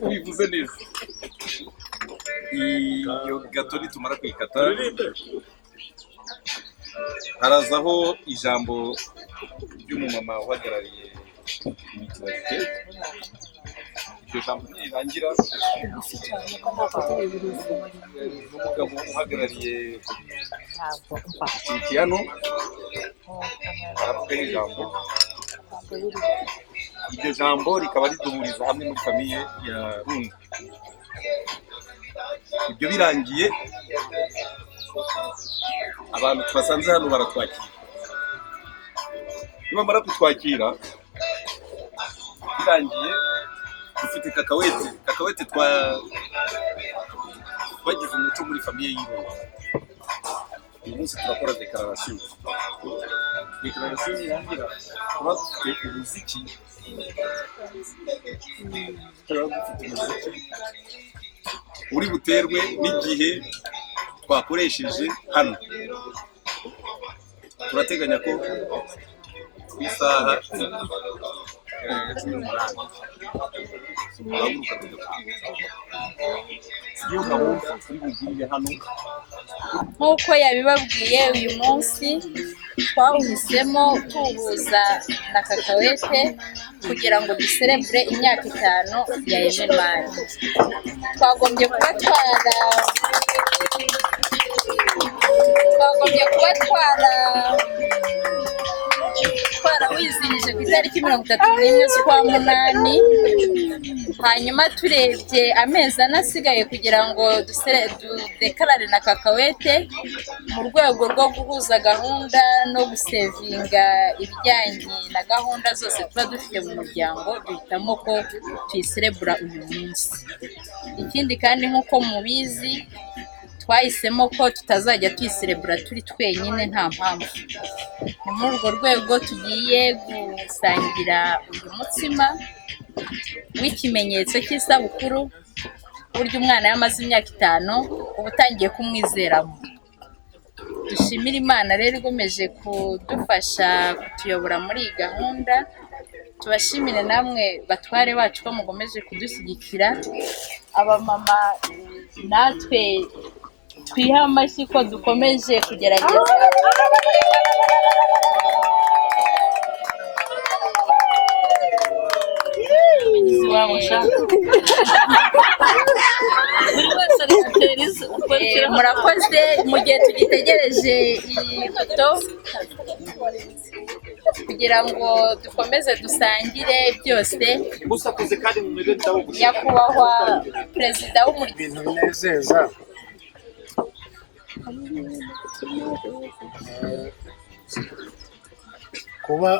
ubivuze neza. Iyo gato nitumara kuyikata harazaho ijambo ry'umumama uhagarariye IKIBAZO. Iryo jambo rirangira n'umugabo uhagarariye Picnick aravuga ijambo. Iryo jambo rikaba riduhuriza hamwe muri famiye ya Runda. Ibyo birangiye abantu twasanze hano baratwakira. Nibamara kutwakira birangiye dufite kakawete twagize umuco muri famiye y'Irunda. Uyu munsi turakora declaration irangira tuba dufite umuziki uri buterwe n'igihe twakoresheje hano. Turateganya ko ku isaha 18 nk'uko yabibabwiye uyu munsi twawuhisemo tuwuhuza na kakawete kugira ngo duserebure imyaka 5 ya evenimari. Twagombye kuba twarawizihije ku itariki 31 z'ukwa munani. Hanyuma turebye amezi anasigaye kugira ngo dudekarare na kakawete mu rwego rwo guhuza gahunda no gusevinga ibijyanye na gahunda zose tuba dufite mu muryango, duhitamo ko tuyiserebura uyu munsi. Ikindi kandi nk'uko mubizi twahisemo ko tutazajya tuyiserebura turi twenyine nta mpamvu. Ni muri urwo rwego tugiye gusangira uyu mutsima w'ikimenyetso cy'isabukuru, uburyo umwana yamaze imyaka 5 uba utangiye kumwizeramo. Dushimira Imana rero igomeje kudufasha kutuyobora muri iyi gahunda. Tubashimire namwe batware bacu ko mugomeje kudushyigikira. Abamama natwe twiha amashyi ko dukomeje kugerageza murakoze mu gihe tugitegereje iyi foto kugira ngo dukomeze dusangire byose. Nyakubahwa Perezida w'umuryango, ibintu binezeza kuba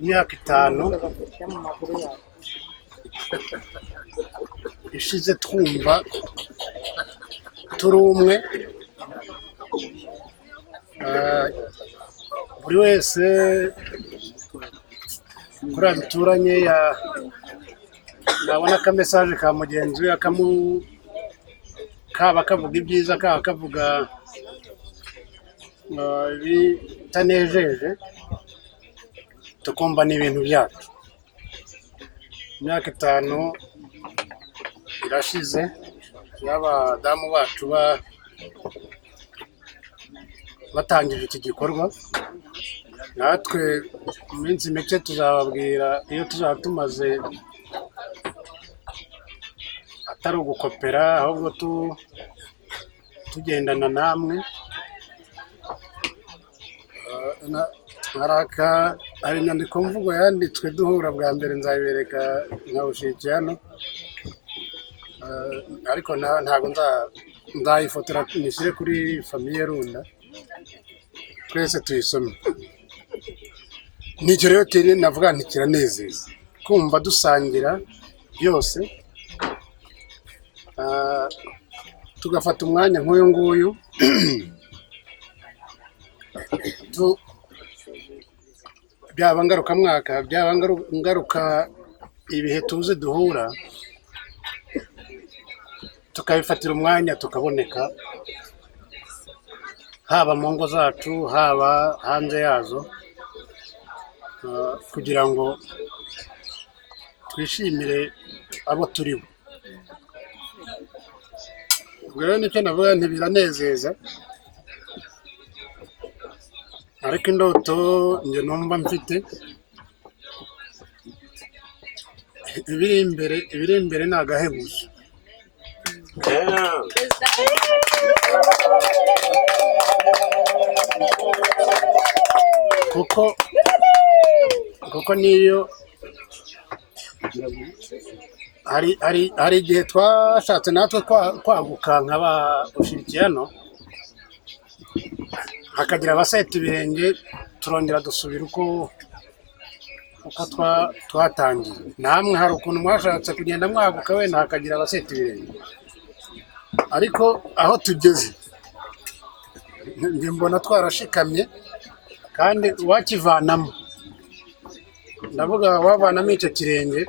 imyaka 5 ishize twumva turi umwe, buri wese kuri duturanye nabona ka message ka mugenzi we kaba kavuga ibyiza, kaba kavuga bitanejeje, tukumva ni ibintu byacu. Imyaka 5 irashize y'abadamu bacu batangije iki gikorwa. Natwe mu minsi mike tuzababwira iyo tuzaba tumaze, atari ugukopera ahubwo tugendana namwe. Hari inyandiko mvugo yanditswe duhura bwa mbere, nzayibereka nkawushyikiye hano, ariko ntabwo nzayifotora nishyire kuri famiye Runda twese tuyisome. Nicyo rero navuga nti kiranezeza kumva dusangira byose, tugafata umwanya nk'uyu nguyu byaba ngarukamwaka, byaba ngaruka ibihe tuzi duhura, tukabifatira umwanya tukaboneka, haba mu ngo zacu haba hanze yazo, kugira ngo twishimire abo turi bo. Ubwo rero nicyo navuga ntibiranezeza, ariko indoto njye numva mfite ibiri imbere ni agahebuzo. kuko niyo hari igihe twashatse natwe kwaguka nk'abashirikiyano, hakagira abaseta ibirenge turongera dusubira uko twatangiye. Namwe hari ukuntu mwashatse kugenda mwaguka wenda hakagira abaseta ibirenge, ariko aho tugeze njye mbona twarashikamye, kandi wakivanamo, ndavuga wavanamo icyo kirenge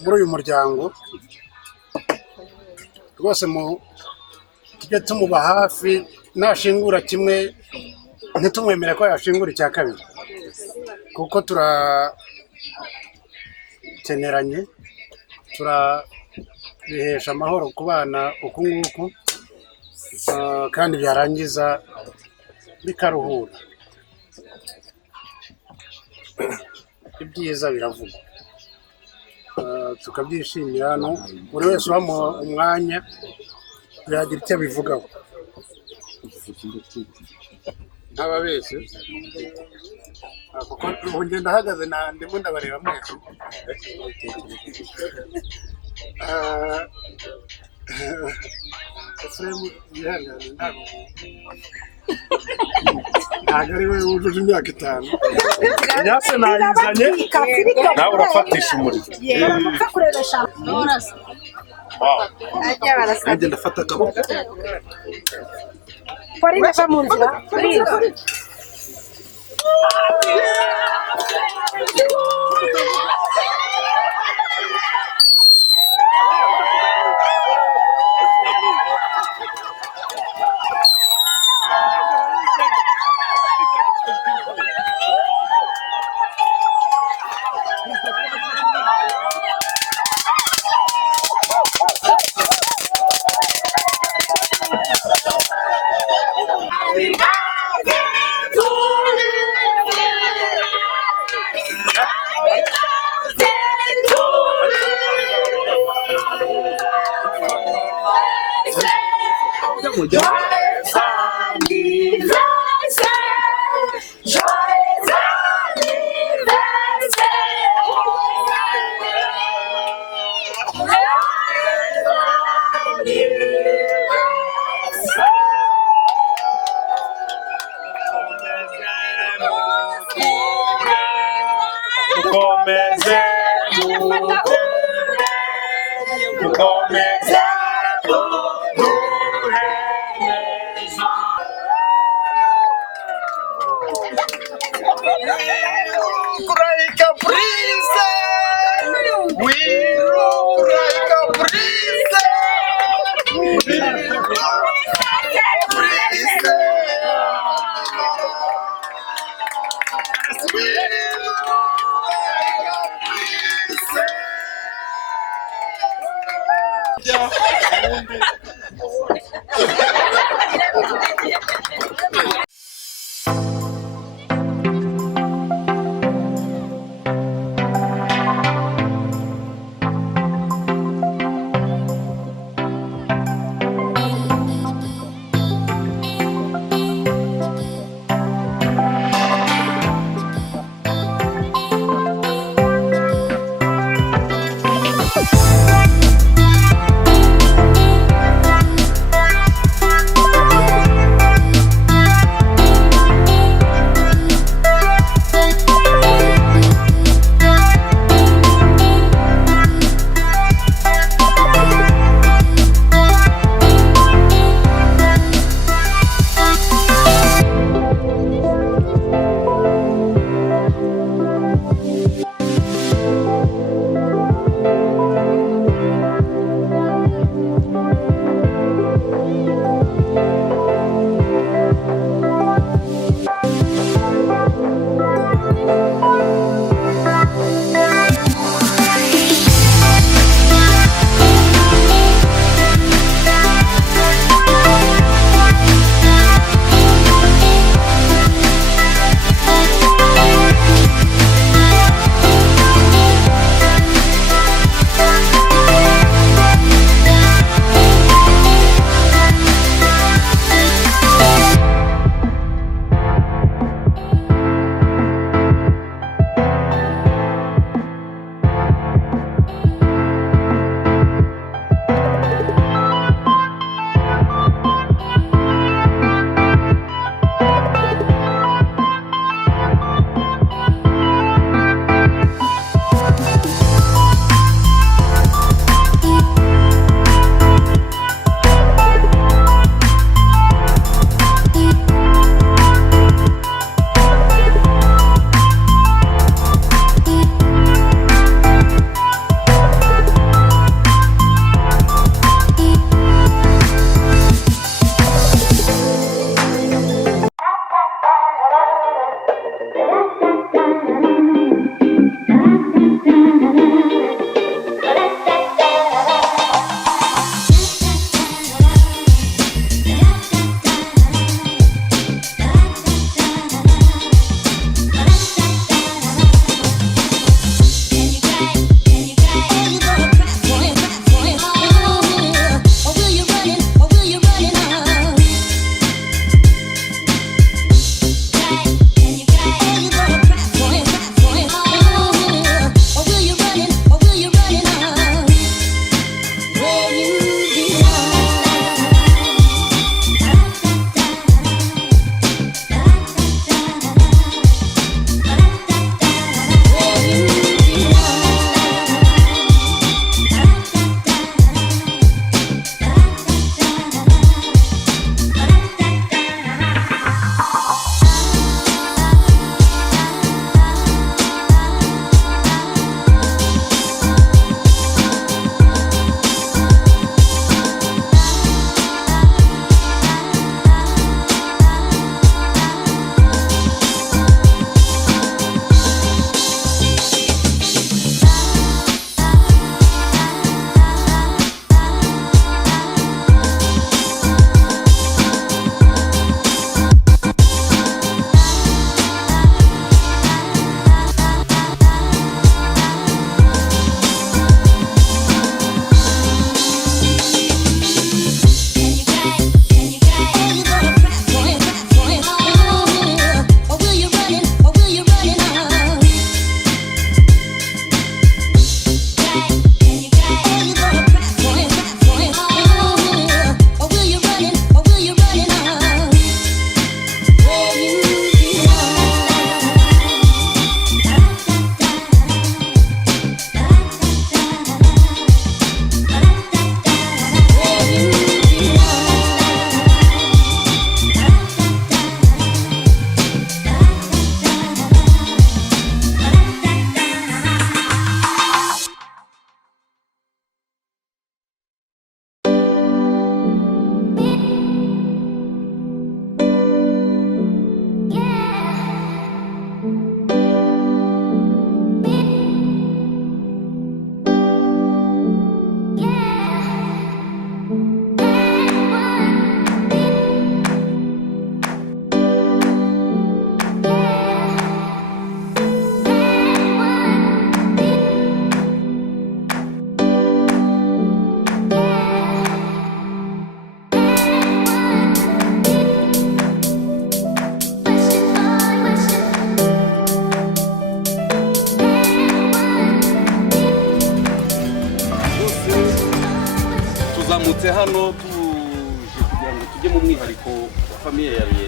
muri uyu muryango rwose, tujye tumuba hafi, nashingura kimwe ntitumwemere ko yashingura icya kabiri, kuko turakeneranye, turabihesha amahoro ku bana uku nguku, kandi byarangiza bikaruhura. Ibyiza biravugwa, tukabyishimira. Hano buri wese ubamuha umwanya yagira icyo abivugaho. Ntababeshye, kuko ubu ngenda ahagaze ndimo ndabareba mwese. Efuremu yihangane, ntabwo ari we wujuje imyaka 5. Nyase nayizanye nawe urafatisha umuriro. Nanjye ndafata akaboko. Bava mu nzira.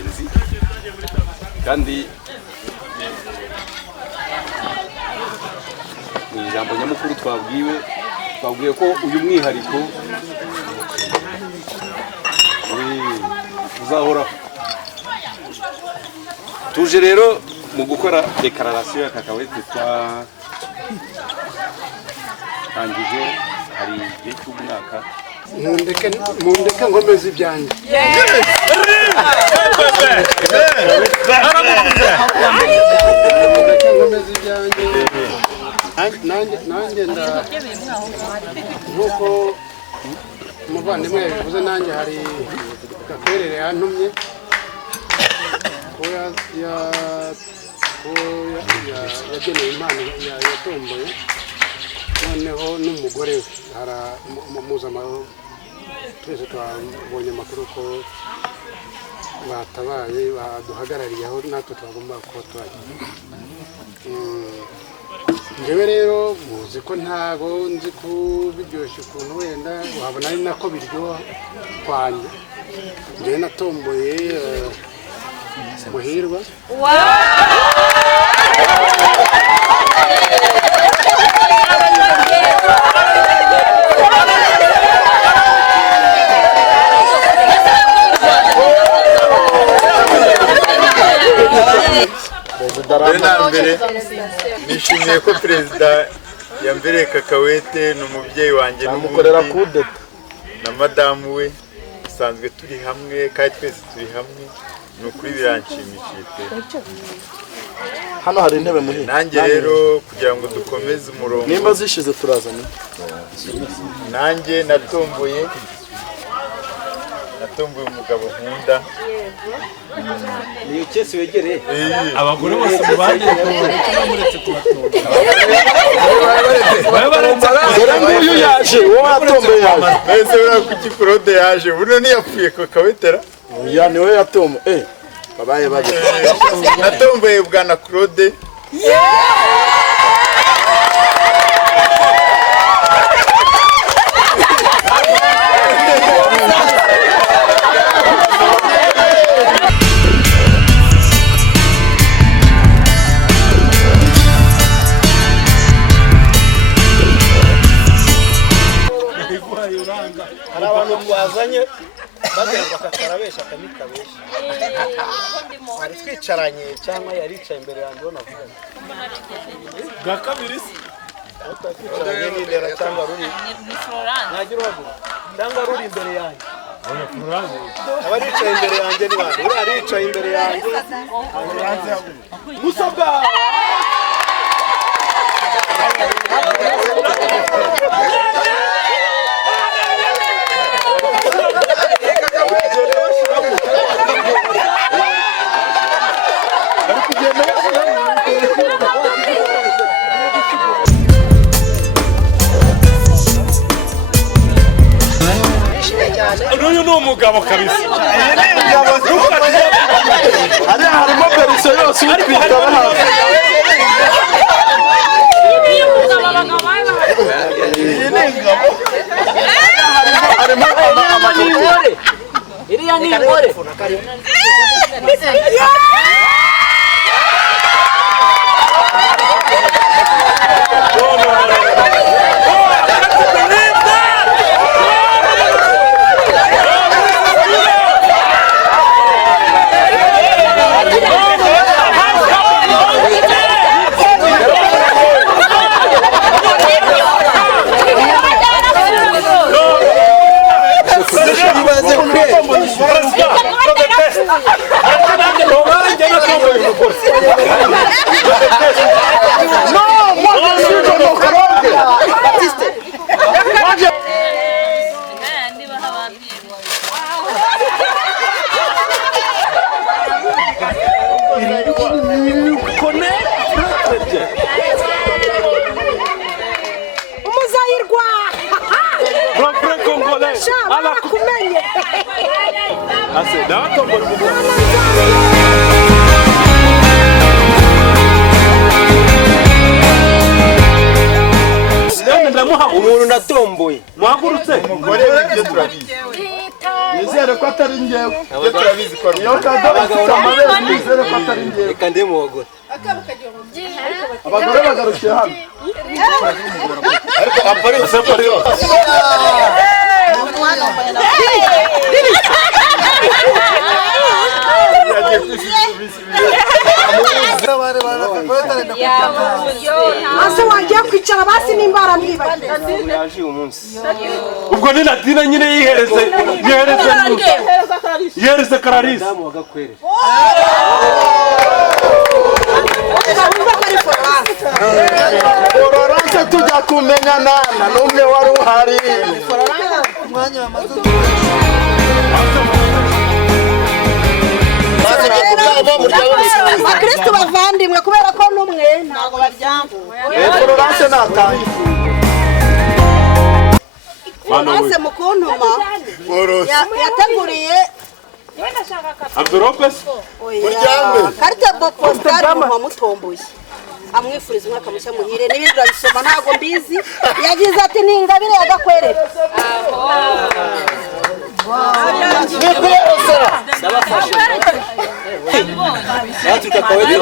Ruyenzi kandi ni ijambo nyamukuru twabwiwe ko uyu mwihariko uzahora tuje rero mu gukora declaration ya kakawete twangije hari igihe cy'umwaka mundeke nkomeze ibyanjye nanjye nk'uko umuvandimwe yabivuze nanjye hari gakwerere yantumye ko yageneye impano yatomboye noneho n'umugore we mpuzamahanga twese twabonye amakuru ko batabaye baduhagarariye aho natwe twagomba kuba tuhari njyewe rero muzi ko ntago nzi kubiryoshya ukuntu wenda wabona ari nako biryoha kwanjye njyewe natomboye Muhirwa mbere nishimiye ko perezida yambereye kakawete n'umubyeyi wanjye n'umukorera kudeta na madamu we usanzwe turi hamwe kandi twese turi hamwe nukuri biranshimishije pe hano hari intebe muhira nanjye rero kugira ngo dukomeze umurongo nimba zishize turazana nanjye natomboye umugabo nkunda ni ukese wegereye abagore bose mubanye muretse kubatora dore nguyu yaje wowe atomboye yaje mbese uriya kuki Claude yaje buno ntiyapfuye kakawetera ya niwe yatomboye babaye baje natomboye bwana Claude hari abantu twazanye bagenda bakakarabesha akamikabesha hari twicaranye cyangwa yaricaye imbere yanjye navuga bwa kabiri se twicaranye n'indera cyangwa ruri nagira uhaguruka cyangwa ruri imbere yanjye abaricaye imbere yanjye ni bande uri aricaye imbere yanjye musabwa uyu ni umugabo kabisa harimo perise yose utwita bahawe harimo amakuru iriya ni ingore Ase, nizere ko atari njyewe. turabizi ko Iyo kado ifite amabere nizere ko atari njyewe. Reka ndimwogora. Abagore bagarukiye hano. ariko aparise Ase wagiye kwicara basi nimbara mwibagiye. Yaje umunsi. ubwo ni Nadina nyine yihereze Kararisi Damu wagakwere. Florence tujya kumenyana na numwe wari uhari. Bakristo bavandimwe kubera ko numwe ntago baryambo. Florence natangiye. Florence mukuntuma yateguriye Abduropes karite postale mu mutomboye. Amwifuriza umwaka mushya muhire n'ibindi urabisoma ntago mbizi. Yagize ati ningabire yagakwerera. Yatuka kawete.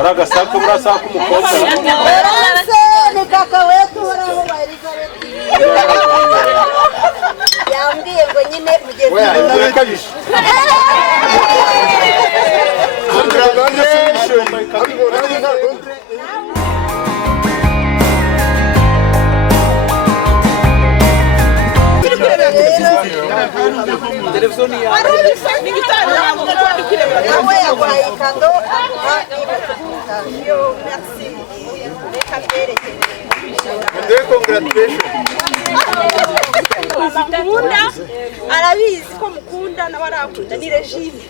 Araga sako murasako umukobwa. Ni kaka wetu waraho Elizabeth. Yambwiye ngo nyine mugeze. Telefoni ya. Nawe yaguhaye kado. Yo, merci. Reka mberekere. congratulations Mukunda arabizi ko mukunda na barakunda ni regime.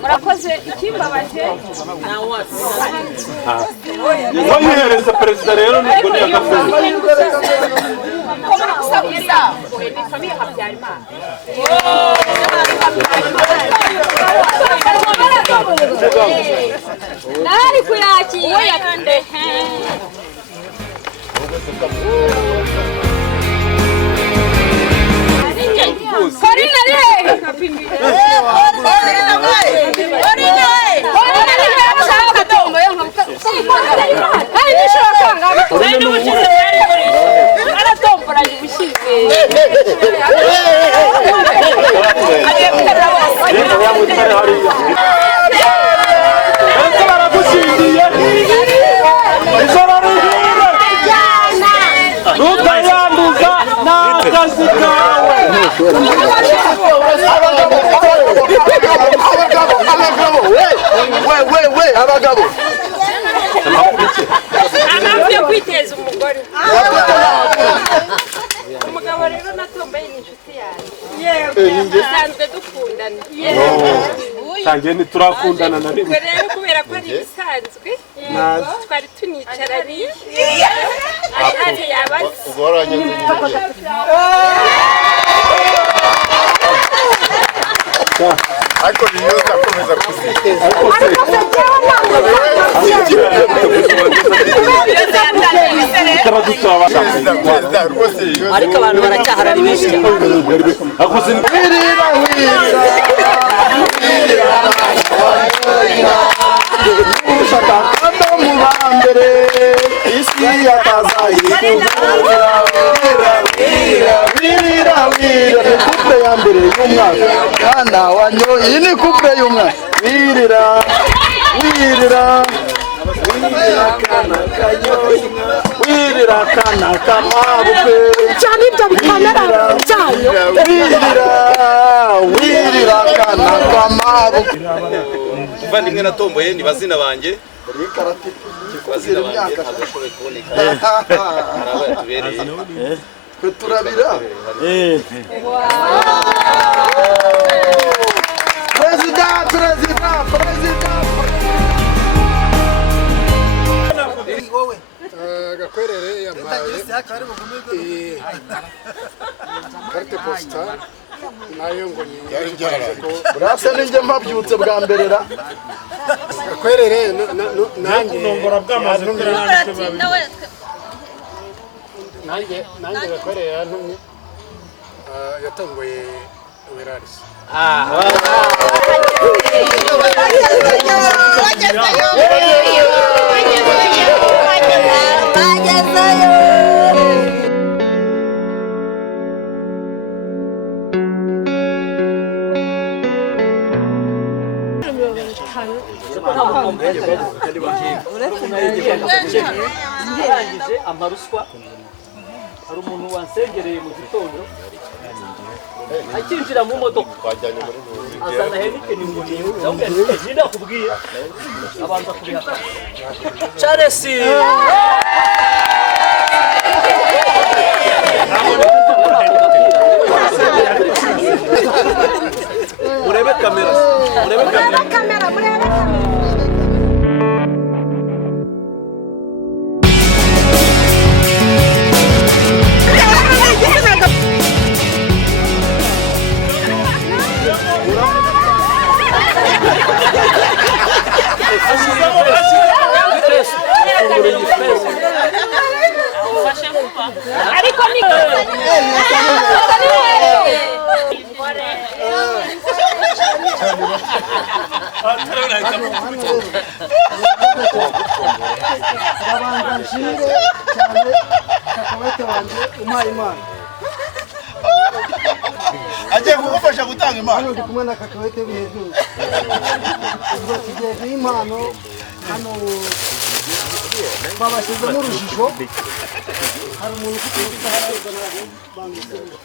murakoze ikimbabaje Wayihereza perezida rero nubwo ni agafungo. nari kuyakira abagabo amapfe kwiteza umugore umugabo rero natombaye n'inshuti yanjye sanzwe dukundana Sange ni turakundana na rimwe rero kubera ko ari bisanzwe twari tunicaranye ate yabaze ugoranye ariko niyo akomeza kuziteza Ariko abantu baracyahara ari benshi. Iyi ni couple y'umwana wirira wirira kana kamabukwe cyane ibyo bikamera cyayo wirira kana kamabukwe muvandimwe natomboye ni bazina banjye bazina banjye ntabashoboye kuboneka araba yatubereye twe turabira Perezida Gakwerere yampaye carte postale nayo ngo burase ninjye mpabyutse bwa mbere ra Gakwerere nanjye nongora bwamaze nanjye Gakwerere yantumye yatomboye wirarisi yarangije amaruswa hari umuntu wansengereye mu gitondo akinjira mu modoka azana Heineken ngo ni ndakubwiye abanza kubihata Charles murebe kamera ariko ni agiye kugufasha gutanga impano ndi kumwe na Kakawete Ibihe Nkibi ubwo tugiye guha impano hano babashyizemo urujijo hari umuntu ufite ubutaharaga ntabwo bangusubije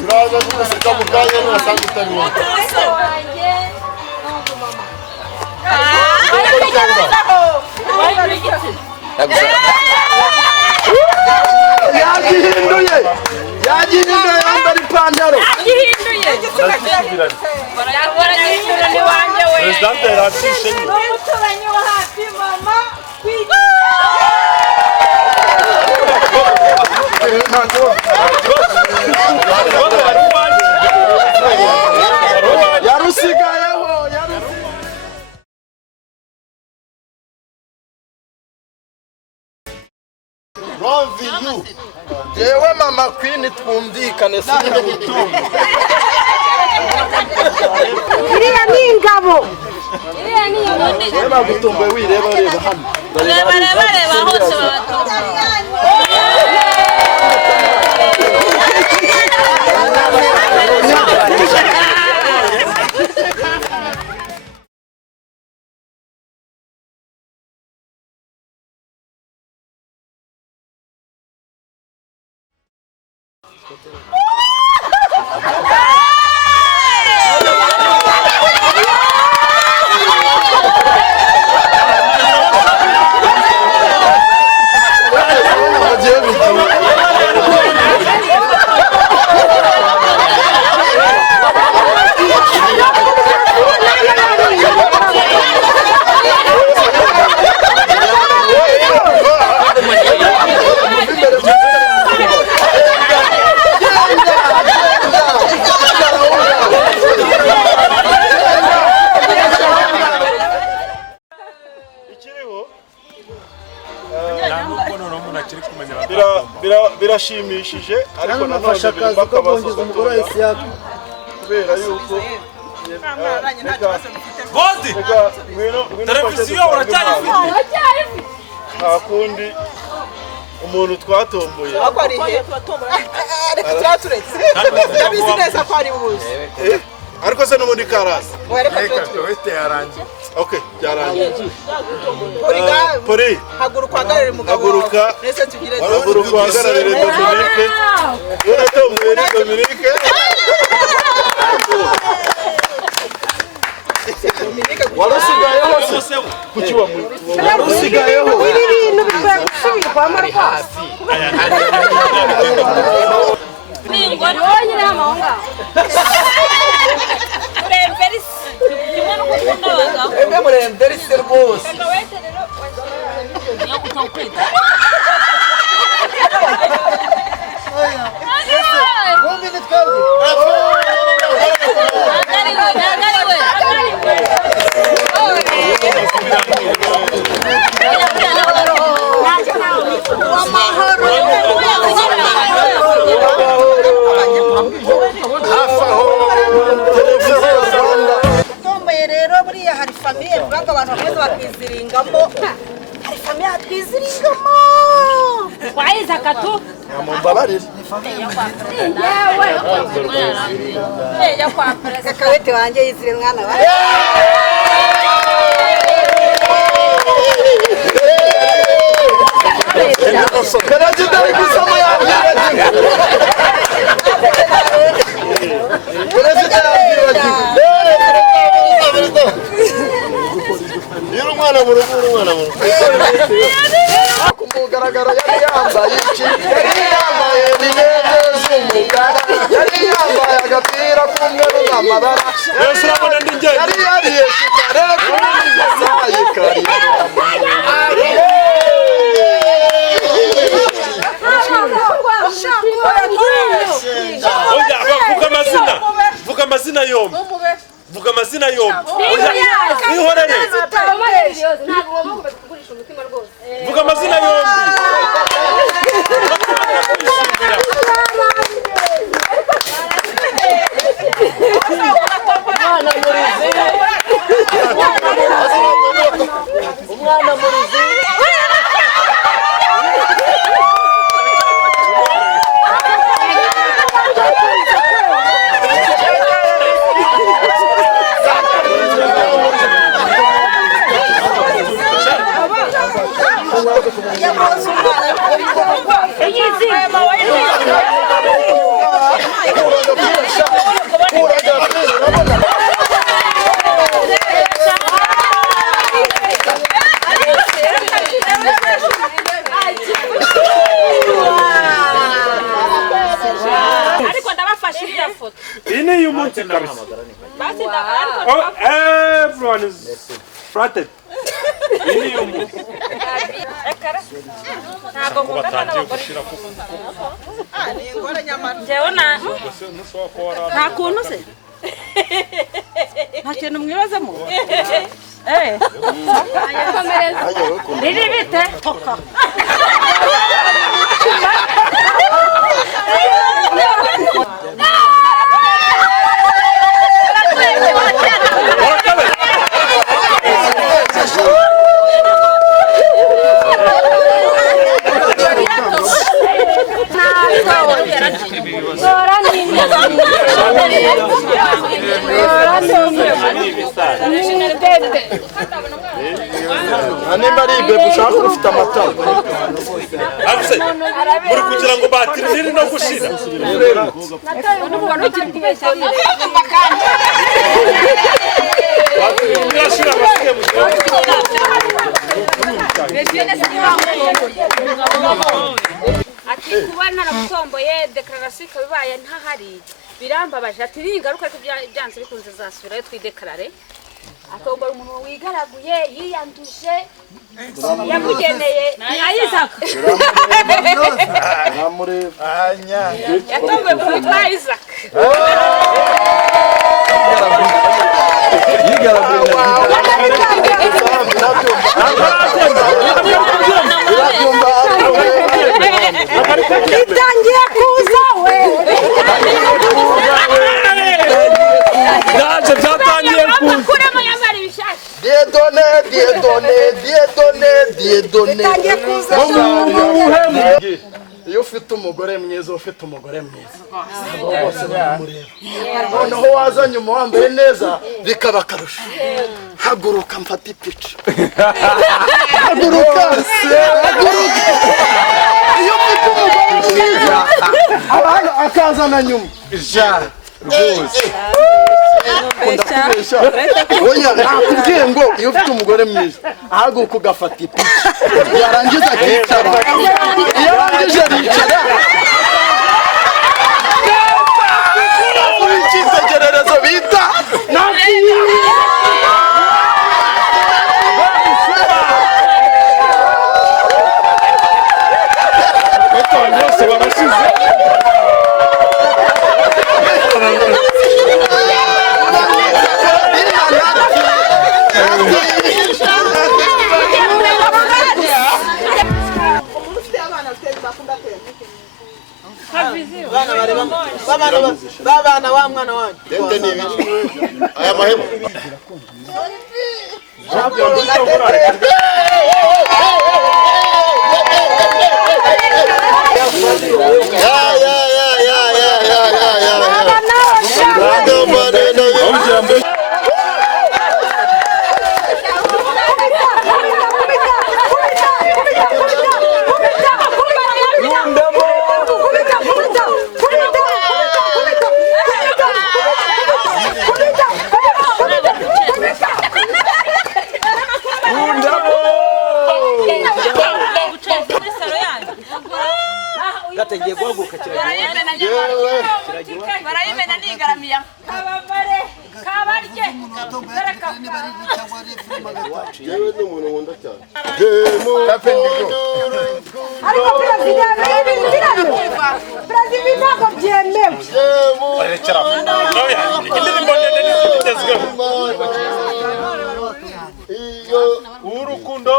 turaza guseka mu kanya n'asanga utarimo yagihinduye yambara ipantaro Presidente yarabishe yarusigayeho Love you. Jewe mama Queen twumvikane sinjye gutumba. iriya ni ingabo Jewe bagutumbe wireba reba hano. reba hose noneho birashimishije ariko nanone birimo akabazo gatoya kubera yuko televiziyo uracyayifite nta kundi umuntu twatomboye yabizi neza ko ari buzi ariko se n'ubundi karasi wese yarangiye okay byarangiye pori haguruka hagarare mugabo haguruka hagarare Dominique uratomboye ni Dominique warusigayeho se kuki warusigayeho ibi bintu bikwiye gusubirwamo rwose muremberisi rwose tomboye rero buriya hari famille vuga ngo abantu bakomeza bakiziringamo hari famille atwiziringamo wayiza katu mumbabarire ya kwa perezida kakawete wanjye yizire mwana wa perezida w'igisomo Yiri umwana mu rugo kumugaragaro yari yambaye iki yari yambaye rinete z'umukara yari yambaye agapira k'umweru n'amabara yari yariye shikarere kuri kari vuga amazina yombi vuga amazina yombi ihorere vuga amazina yombi umwana murizi Everyone is flattered. nta kuntu se nta kintu mwibazamo riri bite toka nimba ari ibyo ushaka ufite amatara muri kugira ngo batiri no gushira ati kuba naramutomboye declaration kabibaye ntahari birambabaje ati ningaruka ariko byanze bikunze zasubirayo twidekarare atombora umuntu wigaraguye yiyanduje yamugeneye ayizaka yatomboye kwitwa Isaac Diedone. Bitangiye kuza. Iyo ufite umugore mwiza ufite umugore mwiza bose baramureba noneho wazanye umuwambaye neza bikaba akarusho haguruka mfata ipica haguruka iyo ufite umugore mwiza akazana nyuma rwose oya nakubwiye ngo iyo ufite umugore mwiza ahaguruka ugafata ipica yarangiza akicara iyo arangije aricara icyitegererezo bita babana wa mwana wanyu aya mahema gategeye guhaguruka barayimena nigaramiya kabavare kabarye yewe ni umuntu nkunda cyane ariko perezida ntabwo byemewe urukundo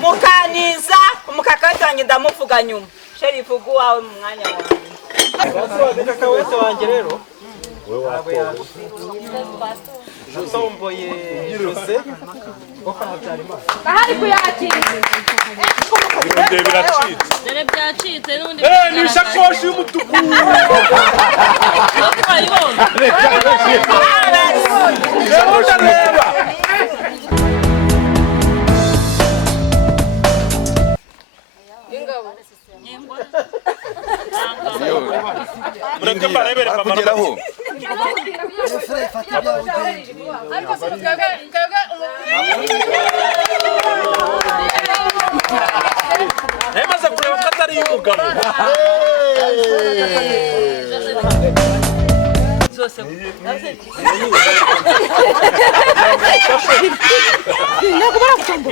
mukaniza umukakawete ndamuvuga nyuma sherifu wawe mu mwanya wawe kakawete wanjye rero usomboye Jose ahari kuyakira ibirunde biracitse dore byacitse n'ubundi ni ishakoshi y'umutuku reba mureke mbarebere bakugeraho nemaze kureba ko atari y'umugabo zose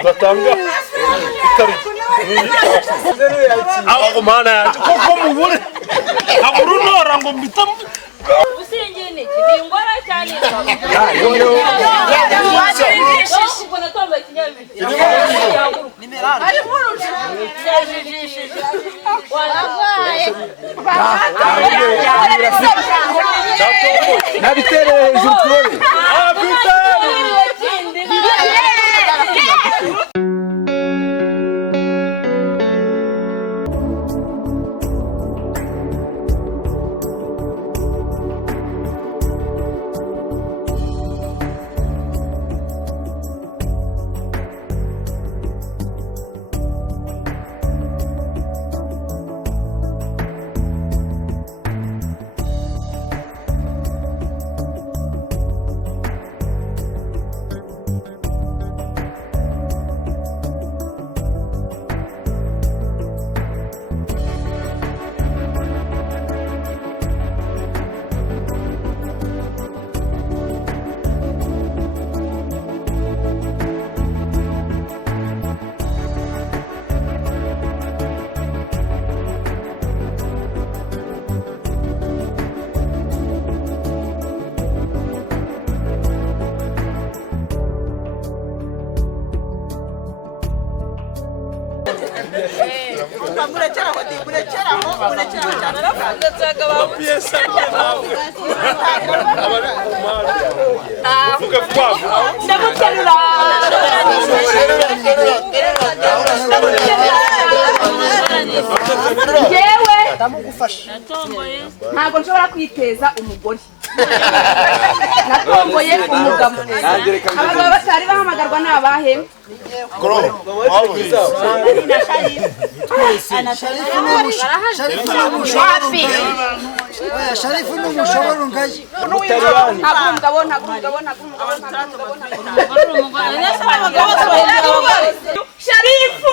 batanga itariki aho mana yacu koko mubure abura unora ngo mbita usingiye niki ni ingwara cyane nabitereye hejuru turore ntabwo nshobora kwiteza umugore natomboye umugabo abagabo batari bahamagarwa ni abahe Sharifu ni umushobora ungaye ntabwo umugabo Sharifu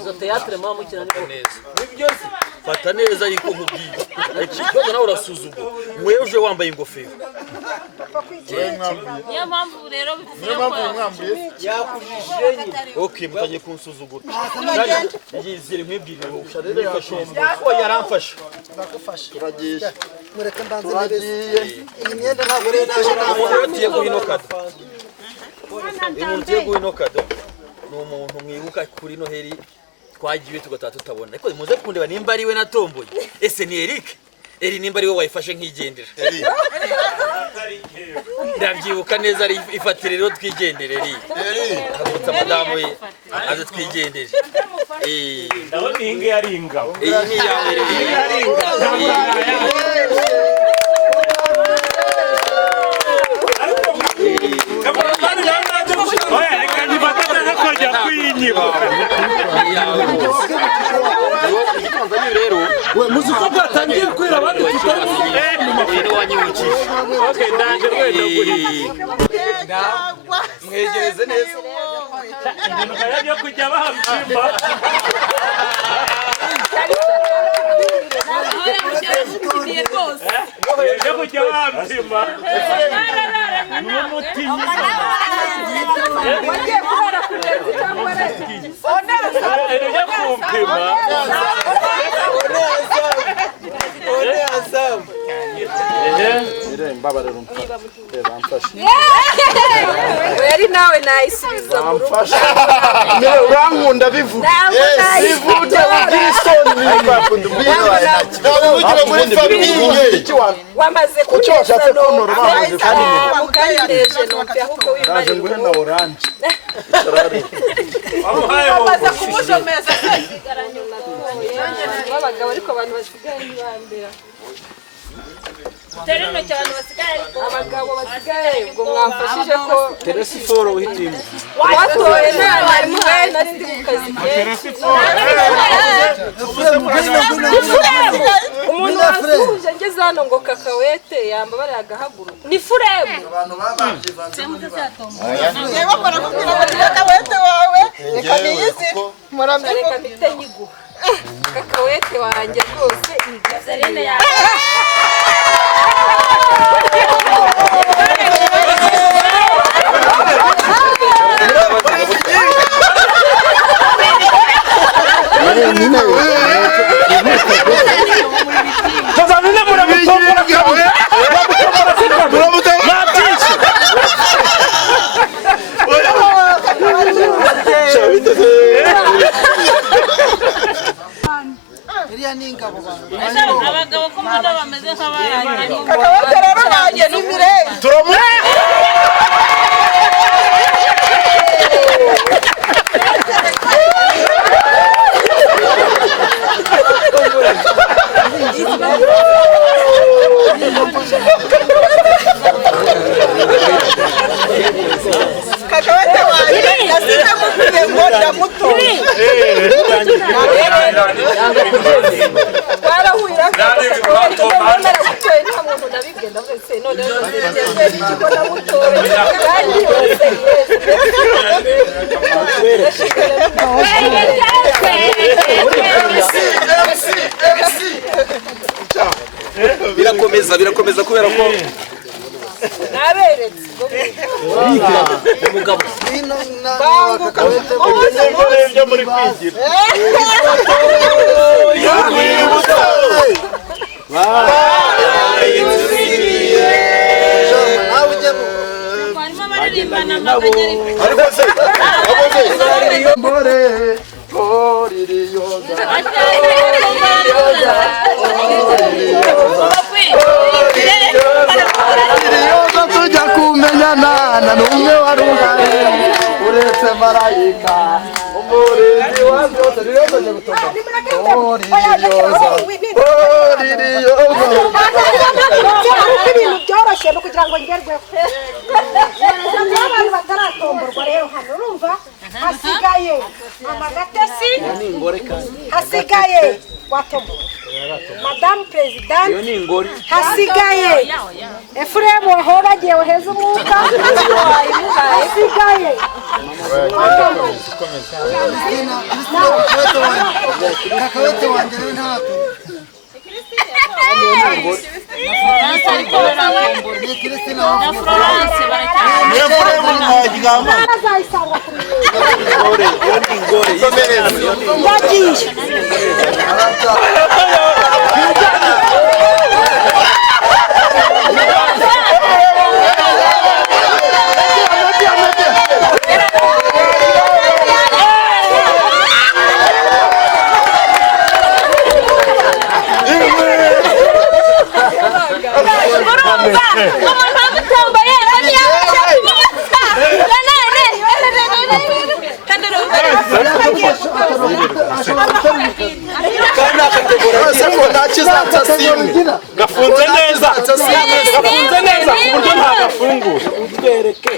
izo teatre mama ukina neza byose fata neza yiko nkubwiye ikibazo nawe urasuzugura mweje wambaye ingofero niyo mpamvu rero bikuvuye yakujije okay mutanye kunsuzugura yizire mwibwire usharere yafashije yaramfasha ndagufasha turagiye mureke mbanze nereze iyi myenda ntabwo rero naje guhinokada umuntu guhinokada ni umuntu mwibuka kuri Noheli twagiye tugataha tutabona ariko muze kundeba nimba ari we natomboye ese ni Eric nimba ari we wayifashe nkigendera ndabyibuka neza ari ifatire rero twigendere agutsa madamu we aze twigendere ndabona inge yari ingabo ni yawe we muziko bwatangiye kwira abandi tutari mu wanyibukije okay ndaje rwenda guhiga mwegereze neza ibintu byo kujya bahamshimba byo kujya bahamshimba n'umutinyi wagiye guhora kugeza cyangwa rero kumpima yari nawe nayisubiza mu rugo urankunda bivuga bivuga ugira isoni ugira muri famille wamaze kugeza no mukayireje numva ahubwo naje nguhe na orange wamaze kumushomeza abagabo ariko abantu basigaye ntibambera tereno cyane basigaye abagabo basigaye ubwo mwamfashije ko Teresiforo uhitimu watoye nari mugaye nari ndi mu kazi umuntu wasuje ngeze hano ngo kakawete yambabare agahaguruka ni furemu abantu babanje Yewe kora kugira ngo kakawete wawe reka niyizi murambe reka mbite nyiguha kakawete wanjye rwose igazarene ya abagabo ko mbona bameze nk'abarangiye kakawete rero nanjye ni mirenge kakawete wanjye nasize mukwiye ngo ndamutoye barahurira ndabona gutoye nta muntu nabigenda wese none ikigo namutoye kandi yose birakomeza kubera ko naberetse umugabo ino kakawete byo muri kwigira tujya kumenyana na n'umwe wari uhari uretse marayika umurinzi wa byose ririyoza ajya gutoka ririyoza ibintu byoroshye no kugira ngo ngerweho abantu bataratomborwa rero hano urumva hasigaye amagatesi hasigaye watombo Madame President hasigaye Efuremu waho bagiye uheza umwuka hasigaye kakawete wanjye ntato gafunze neza ku buryo nta gafungura utwereke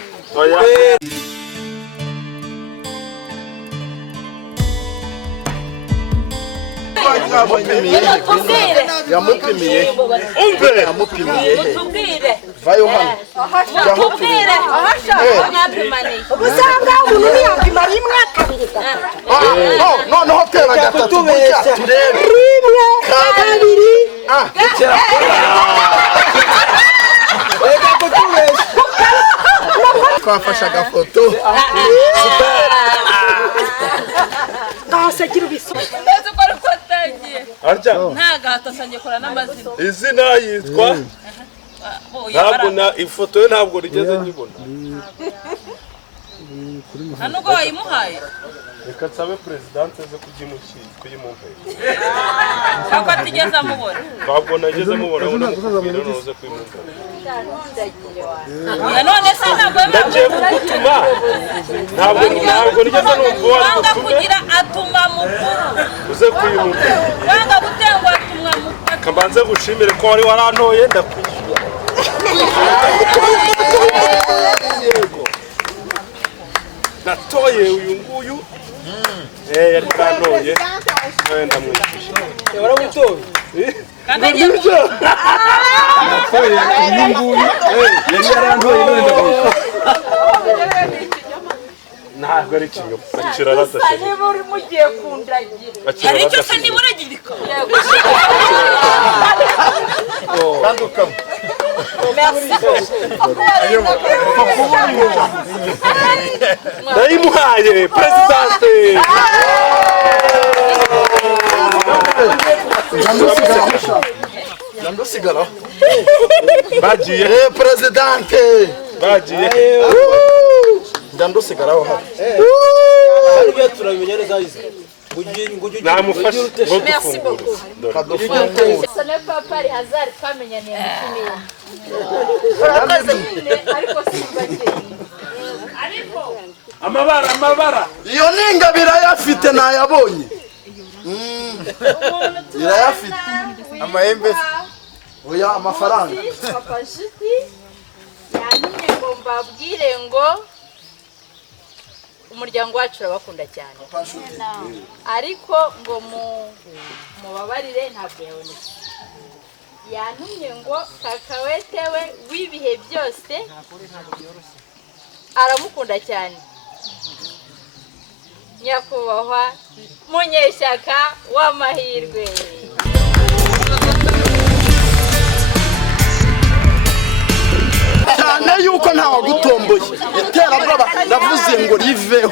yamupimiye vayo hano ubusanga umuntu ntiyapima rimwe kabiri noneho tera gatatu burya turebe rimwe kabiri twafashe agafoto ngahose gira ubisi arya nta gahato asangiye kora n'amazina izina yitwa ntabwo na ifoto ye ntabwo rigeze nyibona nta nubwo wayimuhaye reka nsabe presidente ze kuyimumpera ntabwo atigeze amubona ntabwo nageze mubona ngo nakubwira noze kuyimumpera none se ntabwo ndagiye kugutuma ntabwo nigeze numva wanga kugira atuma mukuru uze kuyimumpera wanga gutengwa atumwa mukuru kabanze gushimire ko wari warantoye ndakwishyura natoye uyu nguyu yari kantoye wenda mwishyura waramutoye kandi agiye natoye uyu nguyu yari yarantoye none ndamwishyura ntabwo ari ikinyoma akira aradashye niba uri mugiye kundagira hari icyo se niba uragirika kandi ukama ndayimuhaye presidente ndandusigara bagiye presidente bagiye ndandusigaraho hano aribyo turabimenya neza izi namufashe ngo dufungure sone papa ari hazari twamenyaniye mushimiye ariko simbagire amabara iyo ninga birayafite nayabonye birayafite amahembe oya amafaranga papa jiti yantumye ngo mbabwire ngo umuryango wacu urabakunda cyane ariko ngo mubabarire ntabwo yabonetse yantumye ngo kakawete we w'ibihe byose aramukunda cyane nyakubahwa munyeshyaka w'amahirwe cyane yuko ntawagutomboye iterabwoba navuze ngo riveho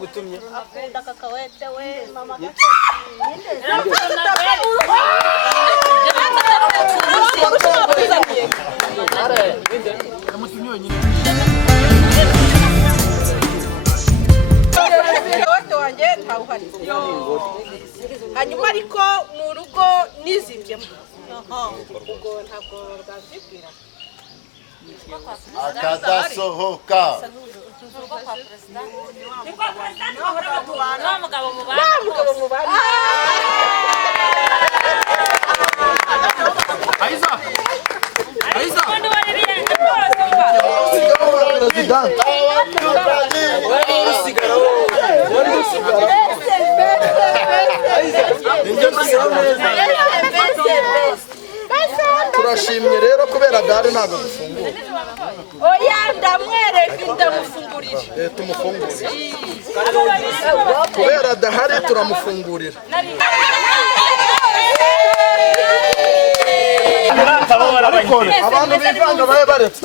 gutumye akunda kakawete we mama hanyuma ariko mu rugo nizibyemo ubwo ntabwo rwazibwira akadasohoka turashimye rero kubera dare ntabwo dufungura oya ndamwereka ndamufungurira tumufungurira kubera dahari turamufungurira abantu bivanga babe baretse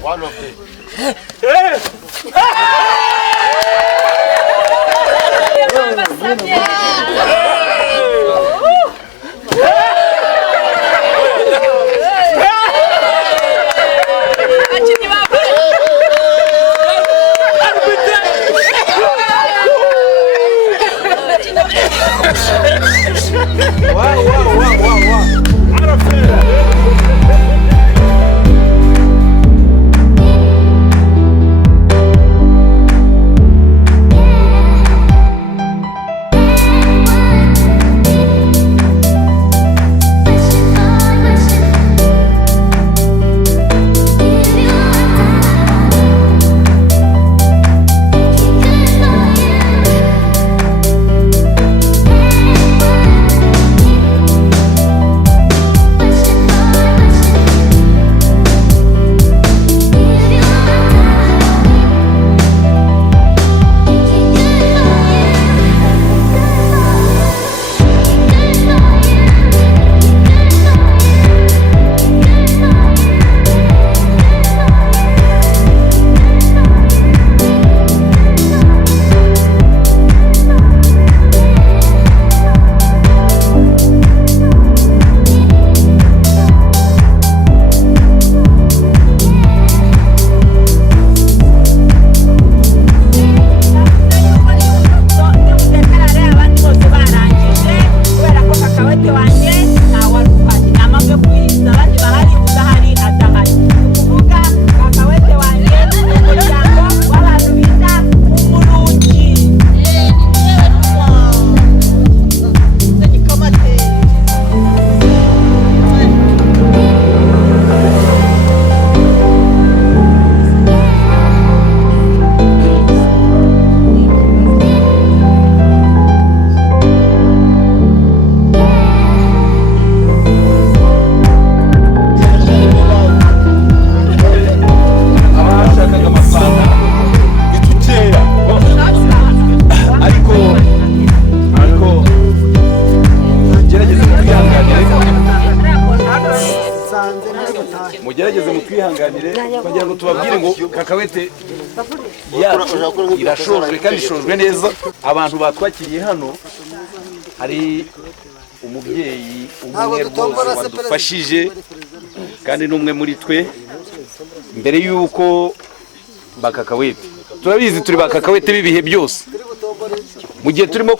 one of them. mugerageze mutwihanganire kugira ngo tubabwire ngo kakawete yacu irashojwe kandi ishojwe neza. Abantu batwakiriye hano hari umubyeyi umwe rwose wadufashije kandi n'umwe muri twe mbere y'uko bakakawete turabizi turi bakakawete b'ibihe byose mu gihe turimo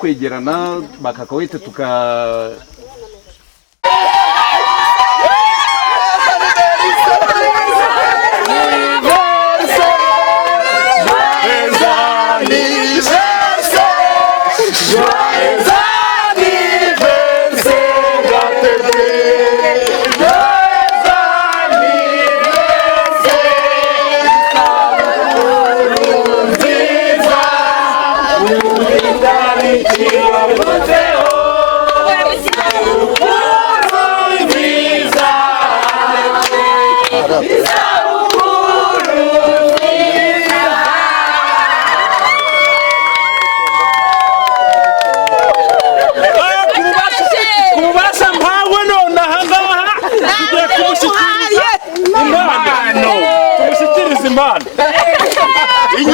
kwegerana bakakawete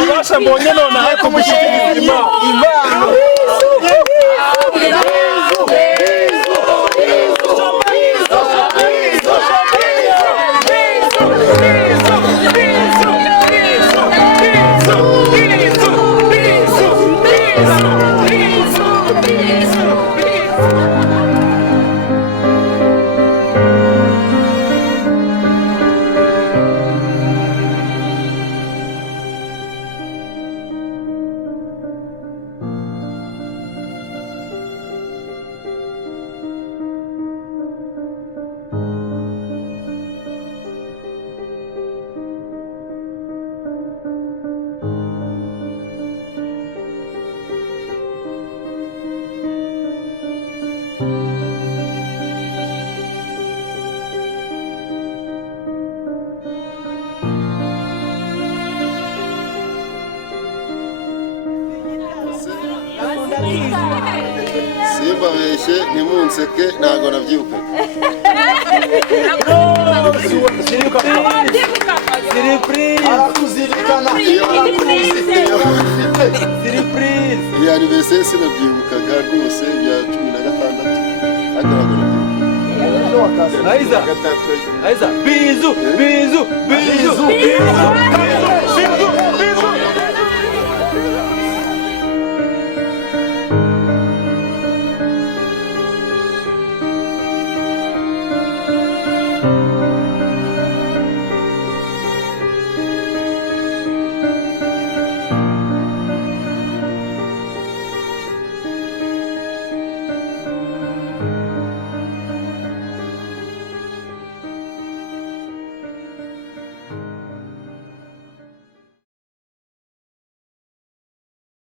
Ubasha mbonye none ariko mushyikiriza impano simbabeshye ntimunseke ntabwo nabyibuka iyi anniversaire sinabyibukaga rwose bya 16 ariko ntabwo nabyibuka. Aiza bizu